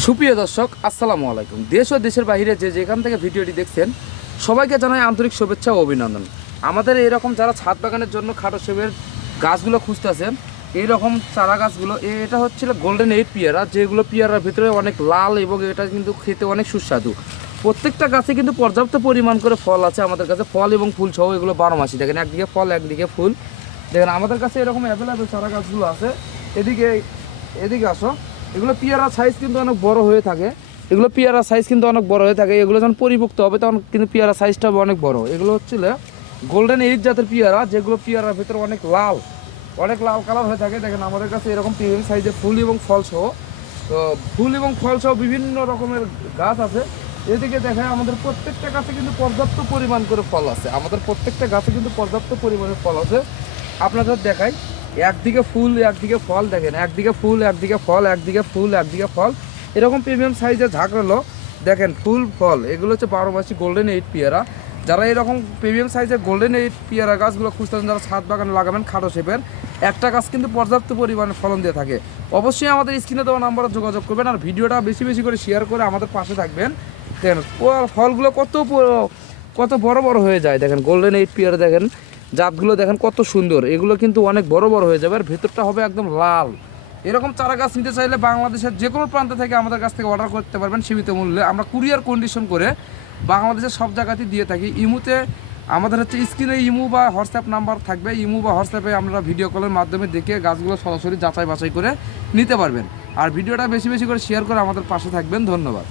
সুপ্রিয় দর্শক, আসসালামু আলাইকুম। দেশ ও দেশের বাইরে যে যেখান থেকে ভিডিওটি দেখছেন সবাইকে জানাই আন্তরিক শুভেচ্ছা ও অভিনন্দন। আমাদের এরকম যারা ছাদ বাগানের জন্য খাটো সেবের গাছগুলো খুঁজতেছেন, এইরকম চারা গাছগুলো, এটা হচ্ছিল গোল্ডেন এইট পেয়ারা, যেগুলো পেয়ারার ভিতরে অনেক লাল এবং এটা কিন্তু খেতে অনেক সুস্বাদু। প্রত্যেকটা গাছে কিন্তু পর্যাপ্ত পরিমাণ করে ফল আছে আমাদের কাছে, ফল এবং ফুল সহ এগুলো 12 মাসই। দেখেন একদিকে ফল একদিকে ফুল। দেখেন আমাদের কাছে এরকম অ্যাভেলেবেল চারা গাছগুলো আছে। এদিকে এদিকে আসো। এগুলো পেয়ারা সাইজ কিন্তু অনেক বড় হয়ে থাকে। এগুলো পেয়ারা সাইজ কিন্তু অনেক বড় হয়ে থাকে। এগুলো যখন পরিপক্ত হবে তখন কিন্তু পেয়ারা সাইজটা হবে অনেক বড়। এগুলো হচ্ছিল গোল্ডেন এইট জাতের পেয়ারা, যেগুলো পেয়ারার ভিতরে অনেক লাল কালার হয়ে থাকে। দেখেন আমাদের কাছে এরকম প্রিমিয়াম সাইজের ফুল এবং ফল সহ, তো ফুল এবং ফল সহ বিভিন্ন রকমের গাছ আছে। এদিকে দেখেন আমাদের প্রত্যেকটা গাছে কিন্তু পর্যাপ্ত পরিমাণ করে ফল আছে। আমাদের প্রত্যেকটা গাছে কিন্তু পর্যাপ্ত পরিমাণে ফল আছে। আপনাদের দেখাই, একদিকে ফুল একদিকে ফল। দেখেন একদিকে ফুল একদিকে ফল, একদিকে ফুল একদিকে ফল, এরকম প্রিমিয়াম সাইজের ঝাঁকড়ালো। দেখেন ফুল ফল, এগুলো হচ্ছে 12 মাসি গোল্ডেন এইট পেয়ারা। যারা এরকম প্রিমিয়াম সাইজের গোল্ডেন এইট পেয়ারা গাছগুলো খুঁজতেছেন, যারা ছাদ বাগানে লাগাবেন খাটো শেপের, একটা গাছ কিন্তু পর্যাপ্ত পরিমাণে ফলন দিয়ে থাকে। অবশ্যই আমাদের স্ক্রিনে দেওয়া নাম্বারে যোগাযোগ করবেন আর ভিডিওটা বেশি বেশি করে শেয়ার করে আমাদের পাশে থাকবেন। দেখেন ফলগুলো কত বড় বড় হয়ে যায়। দেখেন গোল্ডেন এইট পেয়ারা, দেখেন জাতগুলো দেখেন কত সুন্দর। এগুলো কিন্তু অনেক বড় বড় হয়ে যাবে আর ভেতরটা হবে একদম লাল। এরকম চারা গাছ নিতে চাইলে বাংলাদেশের যে কোনো প্রান্ত থেকে আমাদের কাছ থেকে অর্ডার করতে পারবেন সীমিত মূল্যে। আমরা কুরিয়ার কন্ডিশন করে বাংলাদেশের সব জায়গাতেই দিয়ে থাকি। ইমুতে আমাদের হচ্ছে স্ক্রিনে ইমু বা হোয়াটসঅ্যাপ নাম্বার থাকবে। ইমু বা হোয়াটসঅ্যাপে আমরা ভিডিও কলের মাধ্যমে দেখে গাছগুলো সরাসরি যাচাই বাছাই করে নিতে পারবেন। আর ভিডিওটা বেশি বেশি করে শেয়ার করে আমাদের পাশে থাকবেন। ধন্যবাদ।